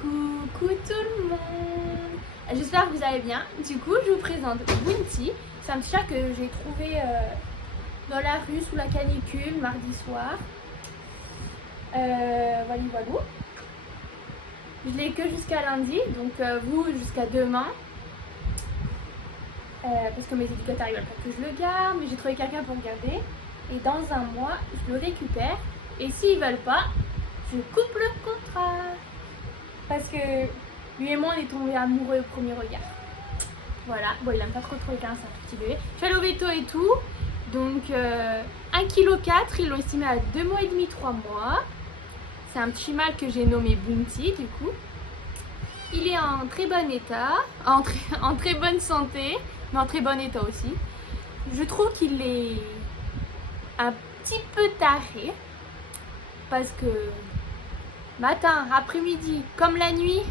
Coucou tout le monde, j'espère que vous allez bien. Du coup, je vous présente Bounty. C'est un petit chat que j'ai trouvé dans la rue sous la canicule mardi soir. Voilà. Je l'ai que jusqu'à lundi, donc vous jusqu'à demain. Parce que mes éducateurs ils veulent pas que je le garde, mais j'ai trouvé quelqu'un pour le garder. Et dans un mois, je le récupère. Et s'ils veulent pas, je coupe le contrat. Parce que lui et moi, on est tombés amoureux au premier regard. Voilà, bon, il aime pas trop les câlins, c'est un petit bébé. Je suis allée au veto et tout. Donc, 1,4 kg, ils l'ont estimé à 2 mois et demi, 3 mois. C'est un petit mâle que j'ai nommé Bounty, du coup. Il est en très bon état, en très bonne santé, mais en très bon état aussi. Je trouve qu'il est un petit peu taré. Parce que matin, après-midi, comme la nuit,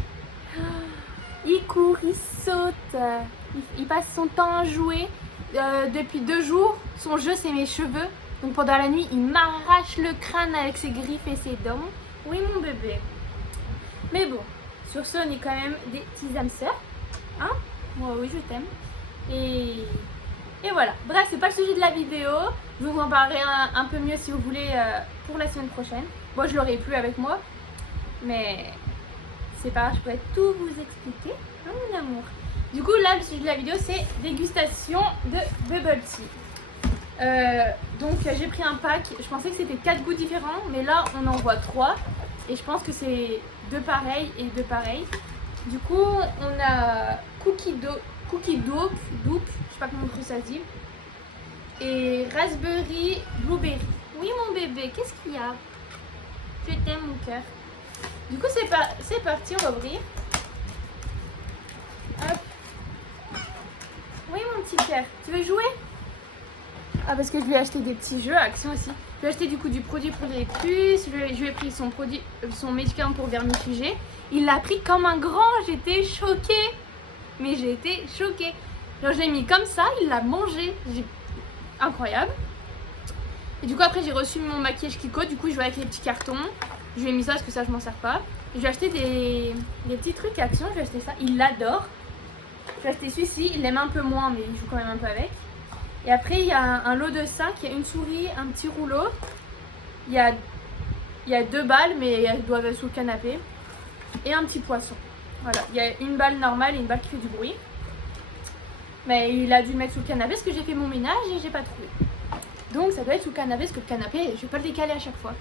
il court, il saute, il passe son temps à jouer. Depuis 2 jours, son jeu c'est mes cheveux. Donc pendant la nuit, il m'arrache le crâne avec ses griffes et ses dents. Oui mon bébé. Mais bon, sur ce, on est quand même des petits âmes sœurs. Hein? Moi oui, je t'aime. Et voilà. Bref, c'est pas le sujet de la vidéo. Je vous en parlerai un peu mieux si vous voulez pour la semaine prochaine. Moi, je l'aurai plus avec moi. Mais c'est pas grave, je pourrais tout vous expliquer. Hein, mon amour. Du coup, là, le sujet de la vidéo, c'est dégustation de bubble tea. Donc, j'ai pris un pack. Je pensais que c'était 4 goûts différents. Mais là, on en voit 3. Et je pense que c'est 2 pareils et 2 pareils. Du coup, on a Cookie Dook, je sais pas comment ça se dit. Et Raspberry Blueberry. Oui, mon bébé, qu'est-ce qu'il y a? Je t'aime, mon cœur. Du coup, c'est parti, on va ouvrir. Hop. Oui, mon petit cœur, tu veux jouer? Ah, parce que je lui ai acheté des petits jeux à Action aussi. Je lui ai acheté du coup du produit pour les puces. Je lui ai pris son médicament pour vermifuger. Il l'a pris comme un grand. J'étais choquée. Mais j'ai été choquée. Alors je l'ai mis comme ça, il l'a mangé. Incroyable. Et du coup après j'ai reçu mon maquillage Kiko. Du coup je jouais avec les petits cartons. Je lui ai mis ça parce que ça je m'en sers pas. Et je lui ai acheté des petits trucs Action. Je lui ai acheté ça, il l'adore. Je lui ai acheté celui-ci, il l'aime un peu moins mais il joue quand même un peu avec. Et après il y a un lot de 5, il y a une souris, un petit rouleau. Il y a 2 balles mais elles doivent être sous le canapé. Et un petit poisson. Voilà, il y a une balle normale et une balle qui fait du bruit. Mais il a dû le mettre sous le canapé parce que j'ai fait mon ménage et j'ai pas trouvé. Donc ça doit être sous le canapé parce que le canapé, je vais pas le décaler à chaque fois.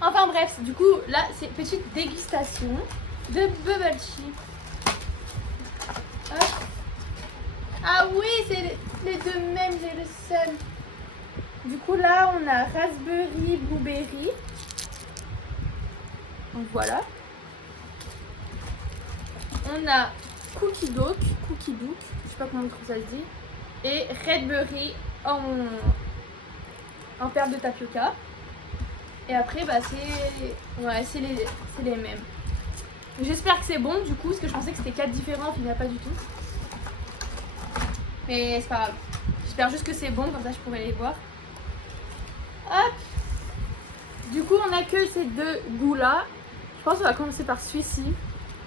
Enfin bref, du coup là c'est petite dégustation de bubble tea. Hop. Ah oui, c'est les deux mêmes, j'ai le seul. Du coup là on a Raspberry Blueberry. Donc voilà. On a Cookie Dook, je sais pas comment ça se dit, et Redberry en perle de tapioca. Et après, bah c'est les mêmes. J'espère que c'est bon du coup, parce que je pensais que c'était 4 différents, puis il n'y a pas du tout. Mais c'est pas grave. J'espère juste que c'est bon, comme ça je pourrai les boire. Hop. Du coup, on a que ces 2 goûts là. Je pense qu'on va commencer par celui-ci.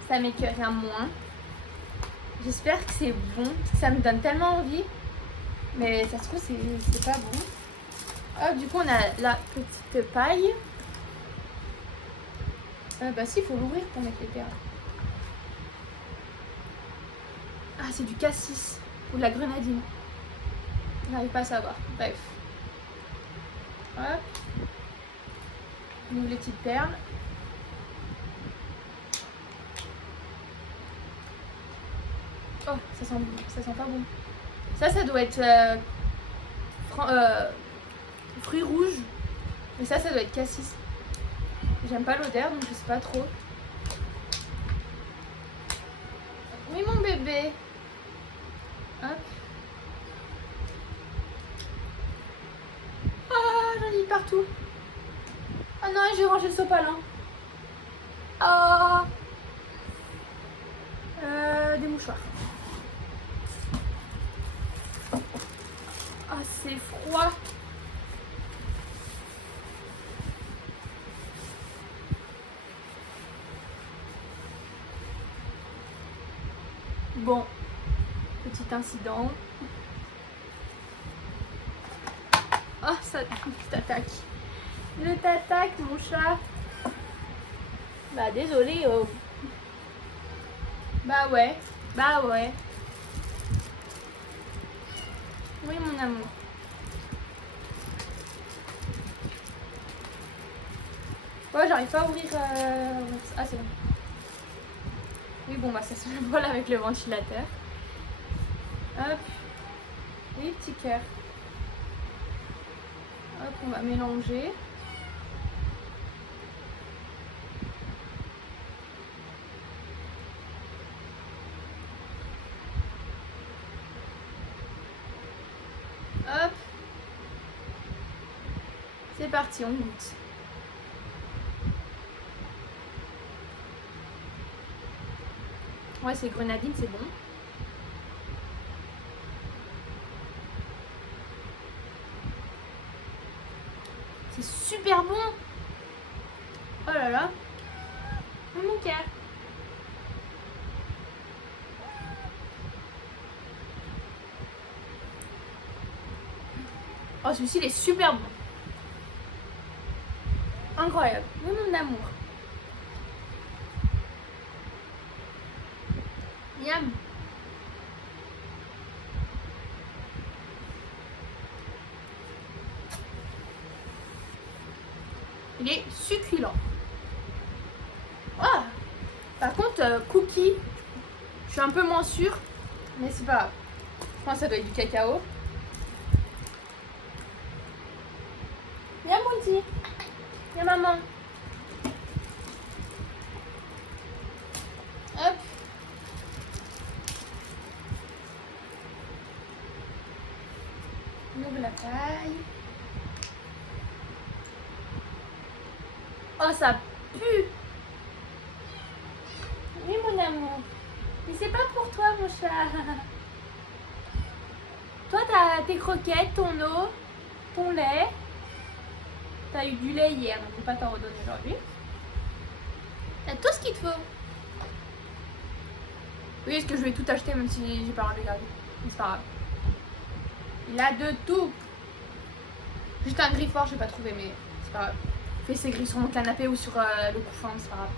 Ça m'écœurait moins. J'espère que c'est bon. Ça me donne tellement envie. Mais ça se trouve, c'est pas bon. Hop, du coup, on a la petite paille. Bah si, il faut l'ouvrir pour mettre les perles. Ah, c'est du cassis. Ou de la grenadine. Je n'arrive pas à savoir. Bref. Hop. On ouvre les petites perles. Oh, ça sent pas bon. Ça doit être fruits rouges. Mais ça doit être cassis. J'aime pas l'odeur, donc je sais pas trop. Oui, mon bébé. Hop. Ah, j'en ai partout. Oh non, j'ai rangé le sopalin. Oh. Des mouchoirs. Ah, c'est froid. Bon, petit incident. Oh, ça t'attaque. Je t'attaque, mon chat. Bah, désolé. Oh. Bah ouais. Bah ouais. Oui, mon amour. Ouais, j'arrive pas à ouvrir. Ah, c'est bon. Oui, bon, bah, ça se voile avec le ventilateur. Hop. Oui, petit cœur. Hop, on va mélanger. Hop. C'est parti, on goûte. Ouais, c'est grenadine, c'est bon. C'est super bon. Oh là là. Oh, mon cœur. Oh, celui-ci, il est super bon. Incroyable. Oui, mon amour. Miam. Il est succulent. Ah. Par contre, cookie, je suis un peu moins sûre, mais c'est pas grave. Je pense que ça doit être du cacao. Viens, mon petit. Viens, maman. Hop. On ouvre la paille. Oh, ça pue. Oui, mon amour. Mais c'est pas pour toi, mon chat. Toi, t'as tes croquettes, ton eau, ton lait. T'as eu du lait hier, donc je vais pas t'en redonner aujourd'hui. T'as tout ce qu'il te faut. Oui, est-ce que je vais tout acheter même si j'ai pas envie de garder. Mais c'est pas grave. Il a de tout. Juste un gris fort, j'ai pas trouvé, mais c'est pas grave. Fais ses grilles sur mon canapé ou sur le couffin, c'est pas grave.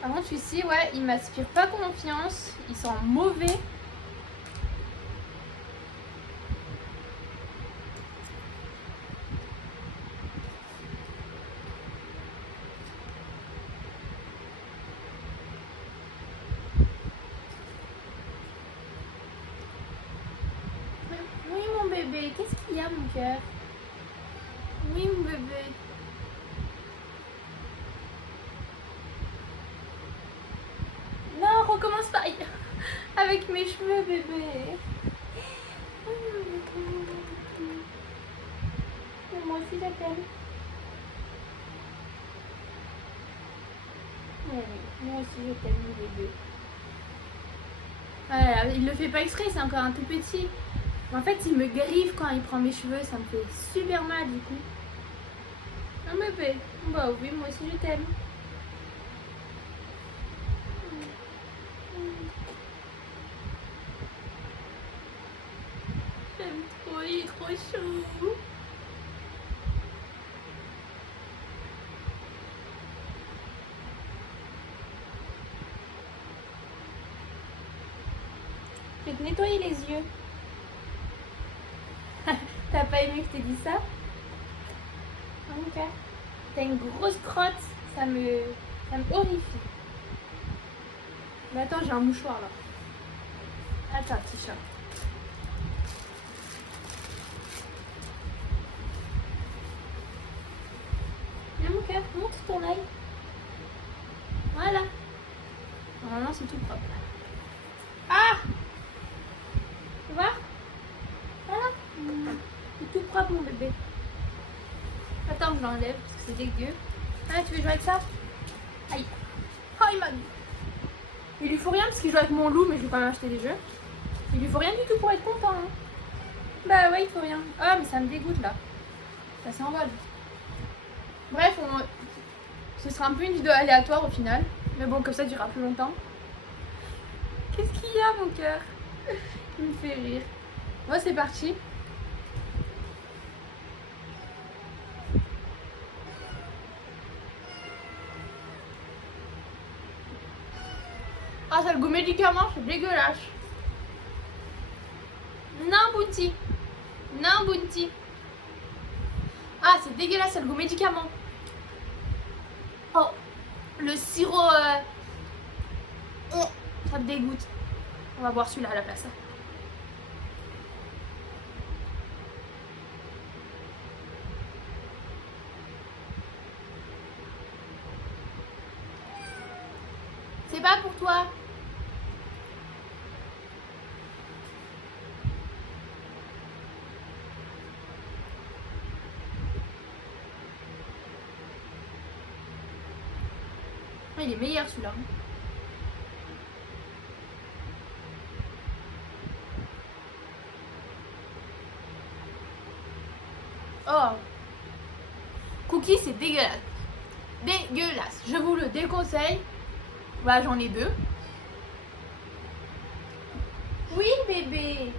Par contre, celui-ci, ouais, il m'inspire pas confiance. Il sent mauvais. Oui, mon bébé, qu'est-ce qu'il y a, mon cœur? Oui, mon bébé. Non, recommence pas avec mes cheveux, bébé. Moi aussi, j'appelle. Oui, moi aussi, je t'aime, mon bébé. Voilà, il le fait pas exprès, c'est encore un tout petit. En fait, il me griffe quand il prend mes cheveux, ça me fait super mal du coup. Un bébé. Bah oui, moi aussi, je t'aime. J'aime trop, il est trop chou. Je vais te nettoyer les yeux. T'as pas aimé que je t'ai dit ça? Ok. T'as une grosse crotte, ça me horrifie. Mais attends, j'ai un mouchoir là. Attends, petit chat. Viens mon cœur, montre ton œil. Voilà. Normalement c'est tout propre. Ah! Tu vois? Voilà. C'est tout propre mon bébé. Attends que je l'enlève parce que c'est dégueu. Ah, tu veux jouer avec ça? Aïe. Oh, il m'a... Il lui faut rien parce qu'il joue avec mon loup, mais je vais pas m'acheter des jeux. Il lui faut rien du tout pour être content. Hein. Bah ouais, il faut rien. Ah, mais ça me dégoûte là. Ça s'envole. Bref, ce sera un peu une vidéo aléatoire au final. Mais bon, comme ça, il durera plus longtemps. Qu'est-ce qu'il y a, mon cœur? Il me fait rire. Bon, c'est parti. Ah, ça le goût médicament, c'est dégueulasse. Non, Bounty. Non, Bounty. Ah, c'est dégueulasse, ça le goût médicament. Oh, le sirop. Ça me dégoûte. On va boire celui-là à la place. C'est pas pour toi. Ah, il est meilleur celui-là. Oh. Cookie, c'est dégueulasse. Dégueulasse. Je vous le déconseille. Voilà, j'en ai 2. Oui, bébé.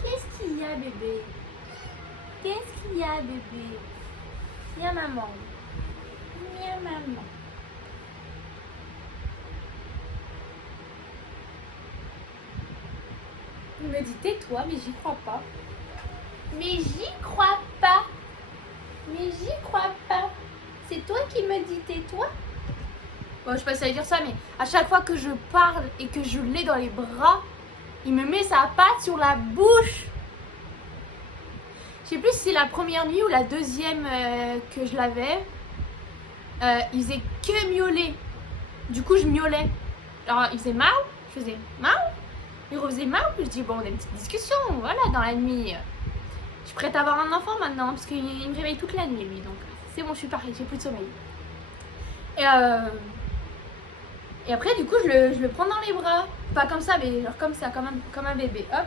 Qu'est-ce qu'il y a, bébé? Qu'est-ce qu'il y a, bébé? Viens, maman. Viens, maman. Il me dit tais-toi, mais j'y crois pas. Mais j'y crois pas. Mais j'y crois pas. C'est toi qui me dis tais-toi? Bon, je sais pas si ça veut dire ça, mais à chaque fois que je parle et que je l'ai dans les bras, il me met sa patte sur la bouche. Je sais plus si c'est la première nuit ou la deuxième que je l'avais. Il faisait que miauler. Du coup, je miaulais. Alors, il faisait miaou, je faisais miaou. Il refaisait miaou. Je dis, bon, on a une petite discussion, voilà, dans la nuit. Je suis prête à avoir un enfant maintenant, parce qu'il me réveille toute la nuit, lui. Donc, c'est bon, je suis parée, j'ai plus de sommeil. Et après, du coup, je le prends dans les bras. Pas comme ça, mais genre comme ça, comme un bébé. Hop.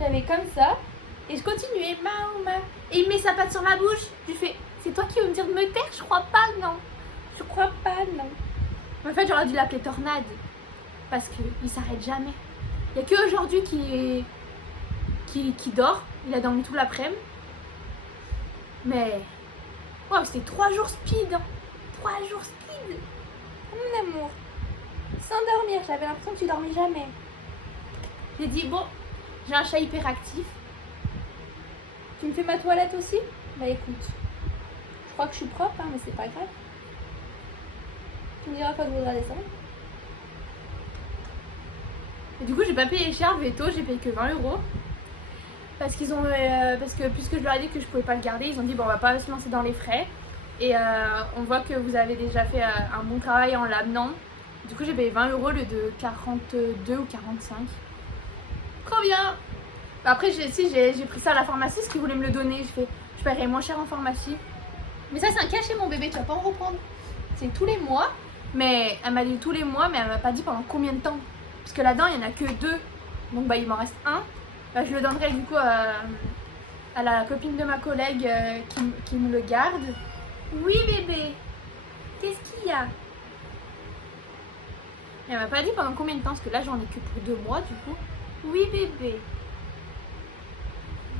J'avais comme ça. Et je continuais. Miaou, miaou. Et il met sa patte sur ma bouche. Je lui fais, c'est toi qui veux me dire de me taire? Je crois pas, non. Je crois pas, non. En fait, j'aurais dû l'appeler Tornade. Parce qu'il s'arrête jamais. Il n'y a qu'aujourd'hui qui dort. Il a dormi tout l'après-midi. Mais... Wow, c'était 3 jours speed. 3 jours speed. Mon amour. Sans dormir, j'avais l'impression que tu dormais jamais. J'ai dit, bon, j'ai un chat hyperactif. Tu me fais ma toilette aussi? Bah écoute, je crois que je suis propre, hein, mais c'est pas grave. Tu me diras quand tu voudras descendre. Et du coup, j'ai pas payé cher le veto, j'ai payé que 20 €. Parce qu'ils ont, parce que puisque je leur ai dit que je pouvais pas le garder, ils ont dit bon, on va pas se lancer dans les frais. Et on voit que vous avez déjà fait un bon travail en l'amenant. Du coup, j'ai payé 20 € au lieu de 42 ou 45. Trop bien! Après, j'ai pris ça à la pharmacie parce qu'ils voulaient me le donner. Je paierai moins cher en pharmacie. Mais ça, c'est un cachet, mon bébé, tu vas pas en reprendre. C'est tous les mois. Mais elle m'a dit tous les mois, mais elle m'a pas dit pendant combien de temps. Parce que là-dedans, il y en a que 2. Donc, bah, il m'en reste un. Bah, je le donnerai du coup à la copine de ma collègue qui me le garde. Oui, bébé. Qu'est-ce qu'il y a? Et elle m'a pas dit pendant combien de temps, parce que là j'en ai que pour 2 mois du coup. Oui, bébé.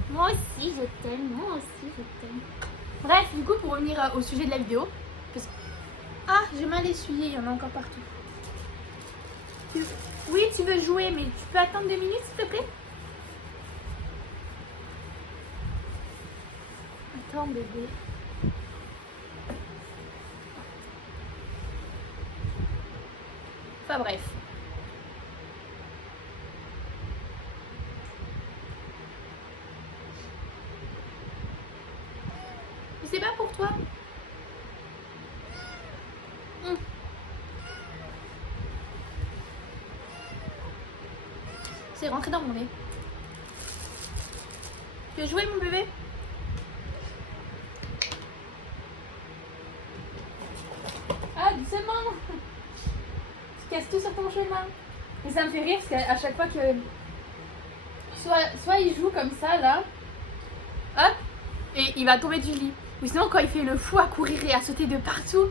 Moi aussi je t'aime, moi aussi je t'aime. Bref, du coup, pour revenir au sujet de la vidéo. Ah, j'ai mal essuyé, il y en a encore partout. Oui, tu veux jouer, mais tu peux attendre 2 minutes s'il te plaît? Attends, bébé. Enfin bref. Mais c'est pas pour toi. C'est rentré dans mon nez. Tu veux jouer, mon bébé? Ah, doucement. Tu casses tout sur ton chemin. Et ça me fait rire parce qu'à chaque fois que... Soit il joue comme ça, là. Hop. Et il va tomber du lit. Ou sinon, quand il fait le fou à courir et à sauter de partout.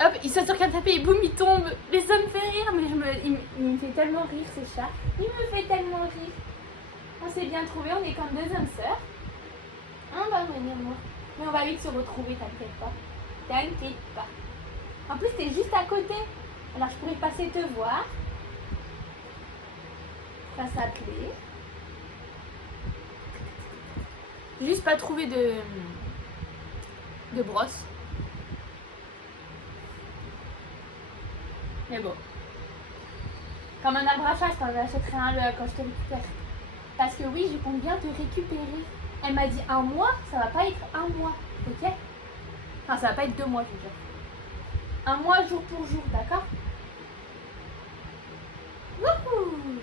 Hop, il saute sur le canapé et boum, il tombe. Mais ça me fait rire, mais il me fait tellement rire ce chat. Il me fait tellement rire. On s'est bien trouvés, on est comme deux âmes sœurs. On va venir moi. Mais on va vite se retrouver, t'inquiète pas. T'inquiète pas. En plus, t'es juste à côté. Alors je pourrais passer te voir. Ça s'appeler. Juste pas trouver de brosse. Mais bon. Comme un arbre à chat, je t'en achèterai un quand je te récupère. Parce que oui, je compte bien te récupérer. Elle m'a dit 1 mois, ça va pas être 1 mois, ok? Enfin, ça va pas être 2 mois, je veux dire. 1 mois jour pour jour, d'accord? Wouhou!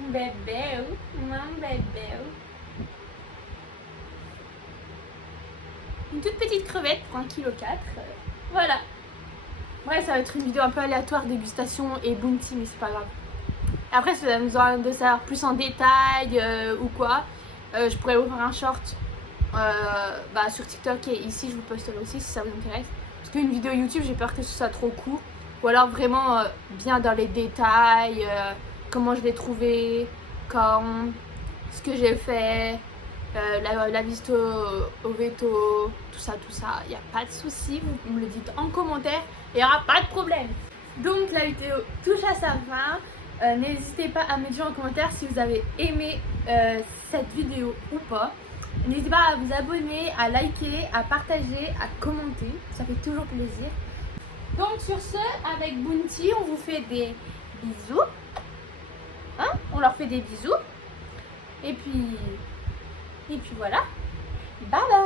Mon bébé, mon bébé. Une toute petite crevette pour 1,4 kg. Voilà. Ouais, ça va être une vidéo un peu aléatoire, dégustation et bounty, mais c'est pas grave. Après, si vous avez besoin de savoir plus en détail ou quoi, je pourrais vous faire un short sur TikTok et ici je vous posterai aussi si ça vous intéresse. Parce qu'une vidéo YouTube, j'ai peur que ce soit trop court. Ou alors vraiment bien dans les détails, comment je l'ai trouvé, quand, ce que j'ai fait, la visite au veto, tout ça, il n'y a pas de souci, vous me le dites en commentaire, il n'y aura pas de problème. Donc la vidéo touche à sa fin. N'hésitez pas à me dire en commentaire si vous avez aimé cette vidéo ou pas. N'hésitez pas à vous abonner, à liker, à partager, à commenter, ça fait toujours plaisir. Donc sur ce, avec Bounty, on vous fait des bisous. Hein? On leur fait des bisous. Et puis voilà. Bye bye.